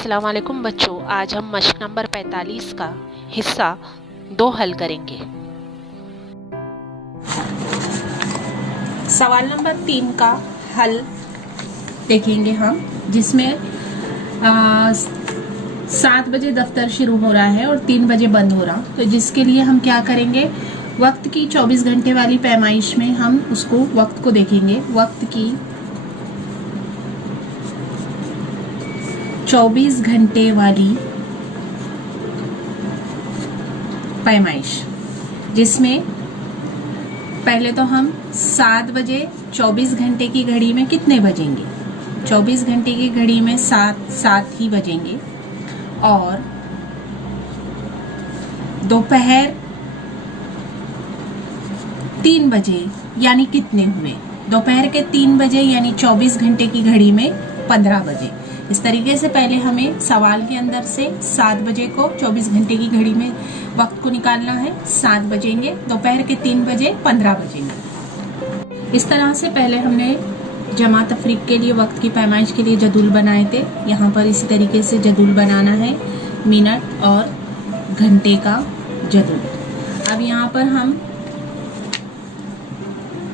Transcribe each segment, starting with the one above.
अस्सलाम वालेकुम बच्चों, आज हम मशक नंबर 45 का हिस्सा 2 हल करेंगे। सवाल नंबर 3 का हल देखेंगे हम, जिसमें 7 बजे दफ्तर शुरू हो रहा है और 3 बजे बंद हो रहा। तो जिसके लिए हम क्या करेंगे, वक्त की 24 घंटे वाली पैमाइश में हम उसको वक्त को देखेंगे। वक्त की 24 घंटे वाली पैमाइश, जिसमें पहले तो हम 7 बजे 24 घंटे की घड़ी में कितने बजेंगे, 24 घंटे की घड़ी में 7 ही बजेंगे। और दोपहर 3 बजे यानी कितने हुए, दोपहर के 3 बजे यानी 24 घंटे की घड़ी में 15 बजे। इस तरीके से पहले हमें सवाल के अंदर से 7 बजे को 24 घंटे की घड़ी में वक्त को निकालना है। 7 बजेंगे, दोपहर के 3 बजे 15 बजेंगे। इस तरह से पहले हमने जमा तफरीक के लिए वक्त की पैमाइश के लिए जदूल बनाए थे। यहाँ पर इसी तरीके से जदूल बनाना है, मिनट और घंटे का जदूल। अब यहाँ पर हम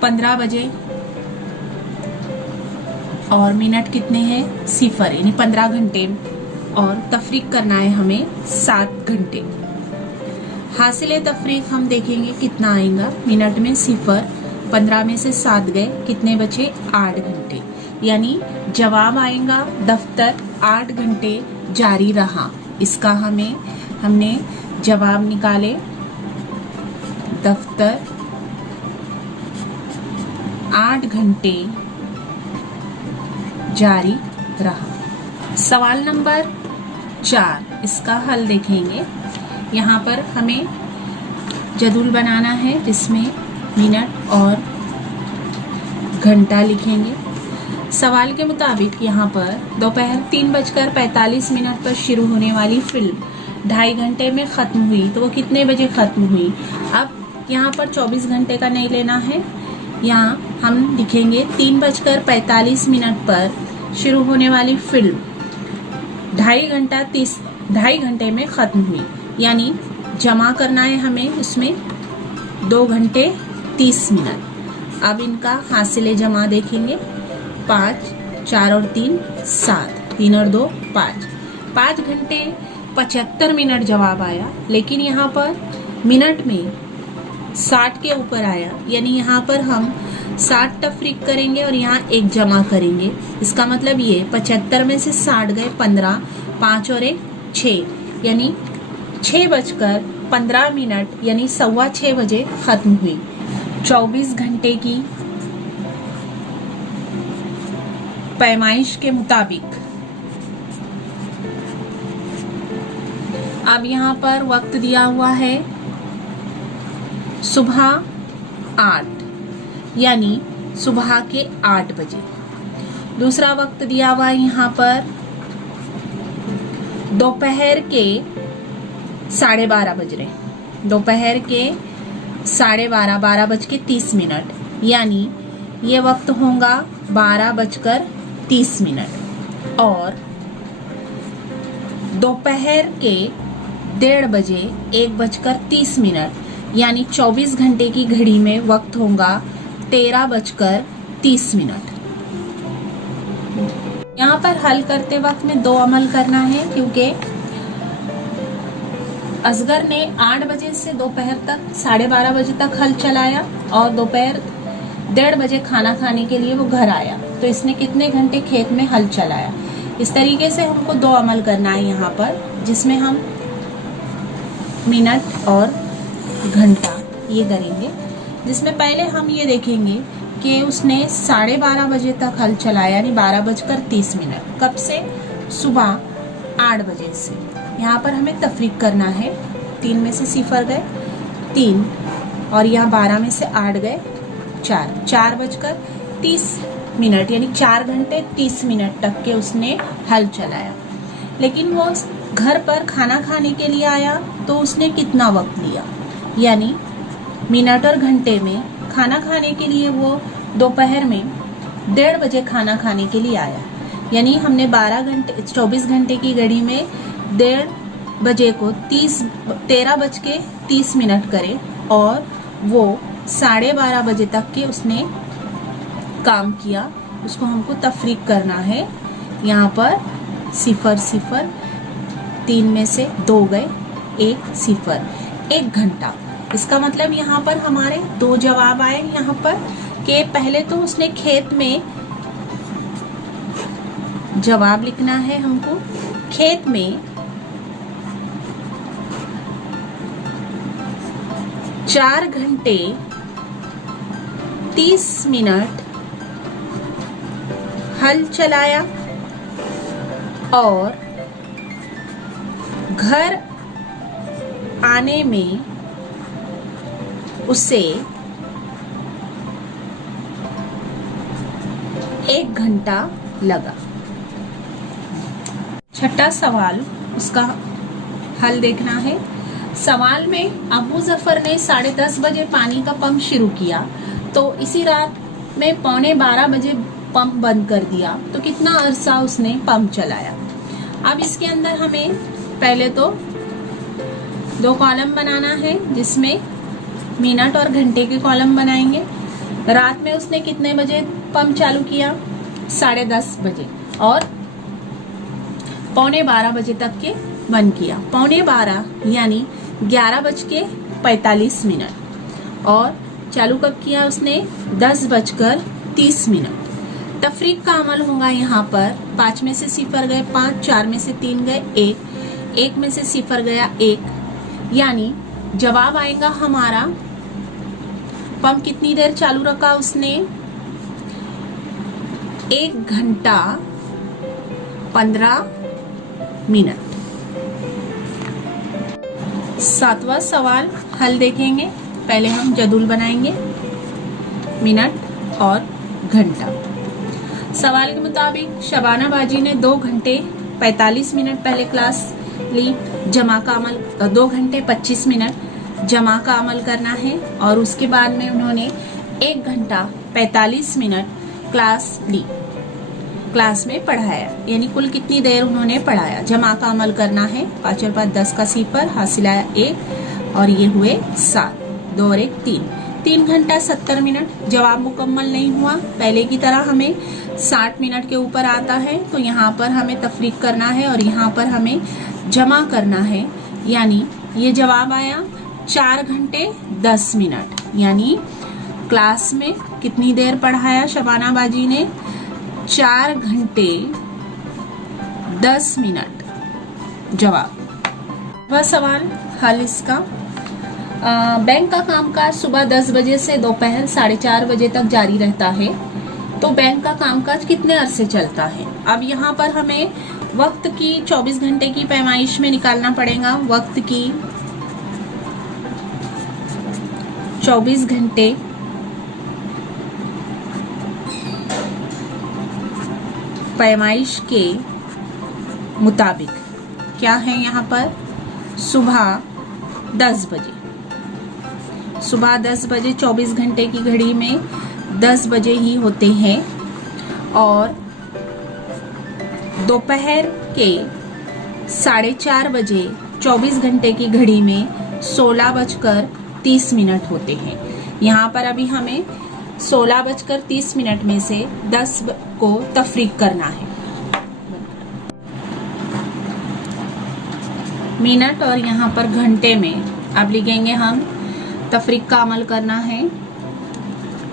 15 बजे और मिनट कितने हैं, 0 यानी 15 घंटे, और तफरीक करना है हमें 7 घंटे। हासिल तफरीक हम देखेंगे कितना आएगा। मिनट में 0, 15 में से 7 गए, कितने बचे, 8 घंटे। यानी जवाब आएगा दफ्तर 8 घंटे जारी रहा। इसका हमने जवाब निकाले, दफ्तर 8 घंटे जारी रहा। सवाल नंबर 4, इसका हल देखेंगे। यहाँ पर हमें जदूल बनाना है जिसमें मिनट और घंटा लिखेंगे। सवाल के मुताबिक यहाँ पर दोपहर 3:45 पर शुरू होने वाली फिल्म 2.5 घंटे में खत्म हुई, तो वो कितने बजे खत्म हुई। अब यहाँ पर 24 घंटे का नहीं लेना है, यहाँ हम लिखेंगे 3:45 पर शुरू होने वाली फिल्म 2.5 घंटे में खत्म हुई। यानी जमा करना है हमें उसमें 2 घंटे 30 मिनट। अब इनका हासिल जमा देखेंगे। 5, 4 और 3 7, 3 और 2 5, 5 घंटे 75 मिनट जवाब आया। लेकिन यहाँ पर मिनट में 60 के ऊपर आया, यानी यहाँ पर हम 60 तफरीक करेंगे और यहाँ 1 जमा करेंगे। इसका मतलब ये 75 में से 60 गए, 15, 5 और 1 6, यानी 6:15 यानी 6:15 बजे खत्म हुई 24 घंटे की पैमाइश के मुताबिक। अब यहाँ पर वक्त दिया हुआ है सुबह 8, यानी सुबह के 8 बजे। दूसरा वक्त दिया हुआ है यहाँ पर दोपहर के 12:30 बज रहे, दोपहर के 12:30, 12:30, यानी ये वक्त होगा 12:30। और दोपहर के 1:30 बजे 1:30, यानी 24 घंटे की घड़ी में वक्त होगा 13:30। यहाँ पर हल करते वक्त में 2 अमल करना है, क्योंकि असगर ने 8 बजे से दोपहर तक 12:30 बजे तक हल चलाया और दोपहर 1:30 बजे खाना खाने के लिए वो घर आया, तो इसने कितने घंटे खेत में हल चलाया। इस तरीके से हमको 2 अमल करना है यहाँ पर, जिसमें हम मिनट और घंटा ये करेंगे। जिसमें पहले हम ये देखेंगे कि उसने 12:30 बजे तक हल चलाया, यानी 12:30। कब से, सुबह 8 बजे से। यहाँ पर हमें तफरीक करना है। 3 में से 0 गए, 3, और यहाँ 12 में से 8 गए, 4, 4:30, यानी 4 घंटे 30 मिनट तक के उसने हल चलाया। लेकिन वो घर पर खाना खाने के लिए आया, तो उसने कितना वक्त लिया, यानी मिनट और घंटे में। खाना खाने के लिए वो दोपहर में 1:30 बजे खाना खाने के लिए आया, यानी हमने 24 घंटे की घड़ी में 1:30 बजे को 13:30 करे और वो 12:30 बजे तक के उसने काम किया, उसको हमको तफरीक करना है। यहाँ पर 0 0, 3 में से 2 गए, 1 0, 1 घंटा। इसका मतलब यहाँ पर हमारे 2 जवाब आए। यहाँ पर कि पहले तो उसने खेत में जवाब लिखना है हमको, खेत में 4 घंटे 30 मिनट हल चलाया और घर आने में उसे 1 घंटा लगा। छठा सवाल, उसका हल देखना है। सवाल में अबू जफर ने 10:30 बजे पानी का पंप शुरू किया तो इसी रात में 11:15 बजे पंप बंद कर दिया, तो कितना अरसा उसने पंप चलाया। अब इसके अंदर हमें पहले तो 2 कॉलम बनाना है, जिसमें मिनट और घंटे के कॉलम बनाएंगे। रात में उसने कितने बजे पंप चालू किया? 10:30 बजे, और 11:15 बजे तक के बंद किया। 11:15 यानी 11:45, और चालू कब किया उसने? 10:30। तफरीक का अमल होगा यहाँ पर। 5 में से 0 गए 5, 4 में से 3 गए 1, 1 में से 0 गया 1, यानी जवाब आएगा हमारा। पंप कितनी देर चालू रखा उसने? 1 घंटा 15 मिनट। 7वां सवाल हल देखेंगे। पहले हम जदूल बनाएंगे, मिनट और घंटा। सवाल के मुताबिक शबाना बाजी ने 2 घंटे 45 मिनट पहले क्लास ली। जमा का अमल 2 घंटे 25 मिनट जमा का अमल करना है, और उसके बाद में उन्होंने 1 घंटा 45 मिनट क्लास ली, क्लास में पढ़ाया। यानी कुल कितनी देर उन्होंने पढ़ाया। जमा का अमल करना है। 5 और 5 10 का 0, हासिल आया 1, और ये हुए 7, 2 और 1 3, 3 घंटा 70 मिनट। जवाब मुकम्मल नहीं हुआ, पहले की तरह हमें 60 मिनट के ऊपर आता है, तो यहाँ पर हमें तफरीक करना है और यहाँ पर हमें जमा करना है। यानी ये जवाब आया 4 घंटे 10 मिनट। यानी क्लास में कितनी देर पढ़ाया शबाना बाजी ने? 4 घंटे 10 मिनट। जवाब। वह सवाल हल इसका। बैंक का कामकाज सुबह 10 बजे से दोपहर 4:30 बजे तक जारी रहता है, तो बैंक का कामकाज कितने अरसे चलता है। अब यहाँ पर हमें वक्त की 24 घंटे की पैमाइश में निकालना पड़ेगा। वक्त की 24 घंटे पैमाइश के मुताबिक क्या है यहाँ पर? सुबह 10 बजे, सुबह 10 बजे 24 घंटे की घड़ी में 10 बजे ही होते हैं, और दोपहर के 4:30 बजे 24 घंटे की घड़ी में 16:30 होते हैं। यहाँ पर अभी हमें 16:30 में से 10 को तफरीक करना है। मिनट और यहाँ पर घंटे में अब लिखेंगे हम, तफरीक का अमल करना है।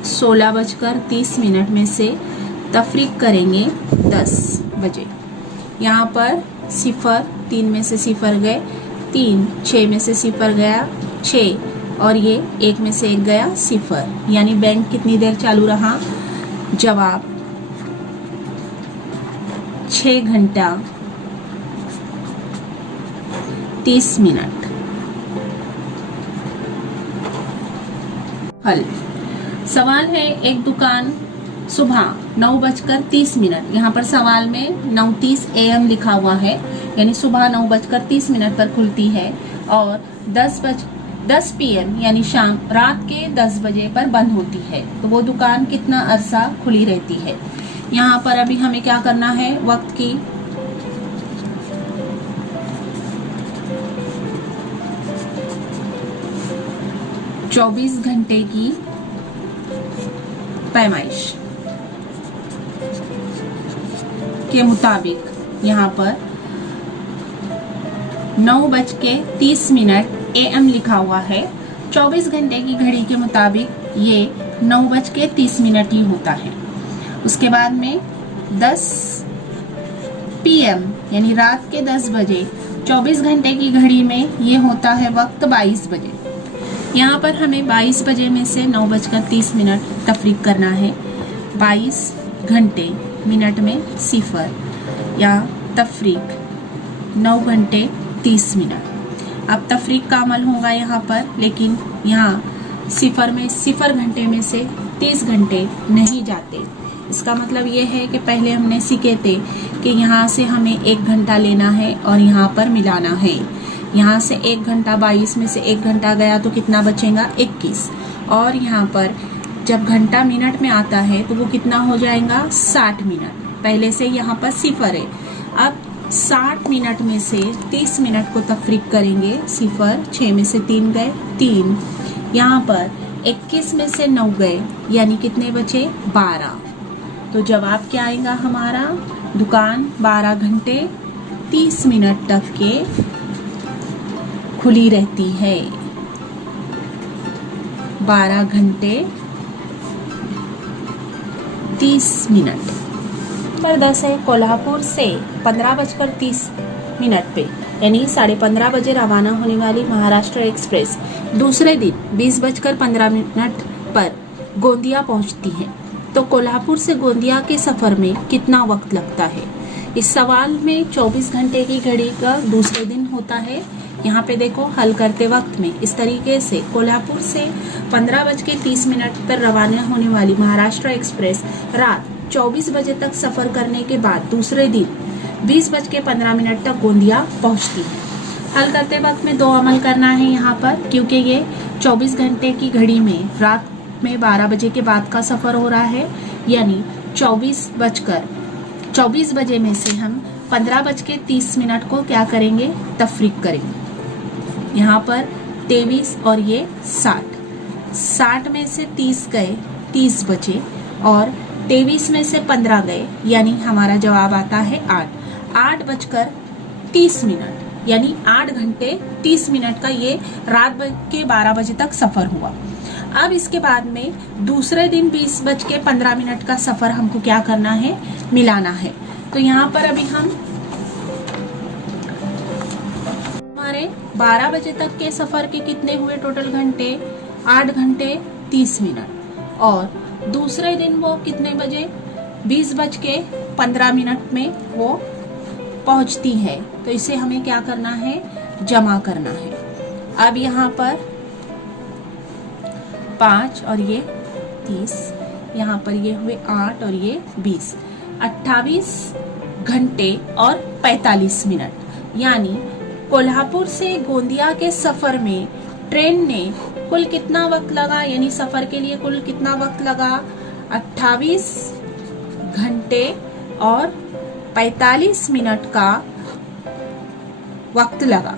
16:30 में से तफरीक करेंगे 10 बजे। यहाँ पर 0, 3 में से 0 गए 3, 6 में से 0 गया 6, और ये 1 में से 1 गया 0, यानी बैंक कितनी देर चालू रहा। जवाब 6 घंटा 30 मिनट। हल। सवाल है, एक दुकान सुबह 9:30, यहाँ पर सवाल में 9:30 AM लिखा हुआ है, यानी सुबह 9:30 पर खुलती है, और 10 PM यानी शाम रात के 10 बजे पर बंद होती है, तो वो दुकान कितना अरसा खुली रहती है। यहाँ पर अभी हमें क्या करना है, वक्त की चौबीस घंटे की पैमाइश के मुताबिक यहाँ पर 9:30 AM लिखा हुआ है। 24 घंटे की घड़ी के मुताबिक ये 9:30 ही होता है। उसके बाद में 10 PM यानी रात के 10 बजे 24 घंटे की घड़ी में ये होता है वक्त 22 बजे। यहाँ पर हमें 22 बजे में से 9:30 तफरीक करना है। 22 घंटे मिनट में 0 या तफरीक 9 घंटे 30 मिनट। अब तफरीक का अमल होगा यहाँ पर, लेकिन यहाँ 0 घंटे में से 30 घंटे नहीं जाते। इसका मतलब ये है कि पहले हमने सीखे थे कि यहाँ से हमें 1 घंटा लेना है और यहाँ पर मिलाना है। यहाँ से 1 घंटा 22 में से 1 घंटा गया तो कितना बचेगा, 21। और यहाँ पर जब घंटा मिनट में आता है तो वो कितना हो जाएगा, 60 मिनट। पहले से यहाँ पर 0 है। अब 60 मिनट में से 30 मिनट को तफरीक करेंगे। 0, 6 में से 3 गए 3, यहाँ पर 21 में से 9 गए, यानी कितने बचे, 12। तो जवाब क्या आएगा हमारा, दुकान 12 घंटे 30 मिनट तक के खुली रहती है। 12 घंटे 30 मिनट। नंबर 10 है, कोल्हापुर से 15:30 पे यानी 15:30 बजे रवाना होने वाली महाराष्ट्र एक्सप्रेस दूसरे दिन 20:15 पर गोंदिया पहुंचती है। तो कोल्हापुर से गोंदिया के सफर में कितना वक्त लगता है। इस सवाल में 24 घंटे की घड़ी का दूसरे दिन होता है। यहाँ पे देखो, हल करते वक्त में इस तरीके से कोल्हापुर से 15:30 पर रवाना होने वाली महाराष्ट्र एक्सप्रेस रात 24 बजे तक सफर करने के बाद दूसरे दिन 20:15 तक गोंदिया पहुंचती है। हल करते वक्त में 2 अमल करना है यहाँ पर, क्योंकि ये 24 घंटे की घड़ी में रात में 12 बजे के बाद का सफर हो रहा है, यानी 24 बजे में से हम 15:30 को क्या करेंगे, तफरीक करेंगे। यहाँ पर 23 और ये 60 में से 30 गए, 30 बचे, और 23 में से 15 गए, यानी हमारा जवाब आता है 8:30, यानी 8 घंटे 30 मिनट का ये रात के 12 बजे तक सफर हुआ। अब इसके बाद में दूसरे दिन 20:15 का सफर हमको क्या करना है, मिलाना है। तो यहाँ पर अभी हम हमारे 12 बजे तक के सफर के कितने हुए टोटल घंटे, 8 घंटे 30 मिनट, और दूसरे दिन वो कितने बजे, 20:15 में वो पहुंचती है। तो इसे हमें क्या करना है, जमा करना है। अब यहाँ पर 5 और ये 30, यहाँ पर ये हुए 8 और ये 20, 28 घंटे और 45 मिनट। यानी कोल्हापुर से गोंदिया के सफर में ट्रेन ने कुल कितना वक्त लगा, यानी सफर के लिए कुल कितना वक्त लगा, 28 घंटे और 45 मिनट का वक्त लगा।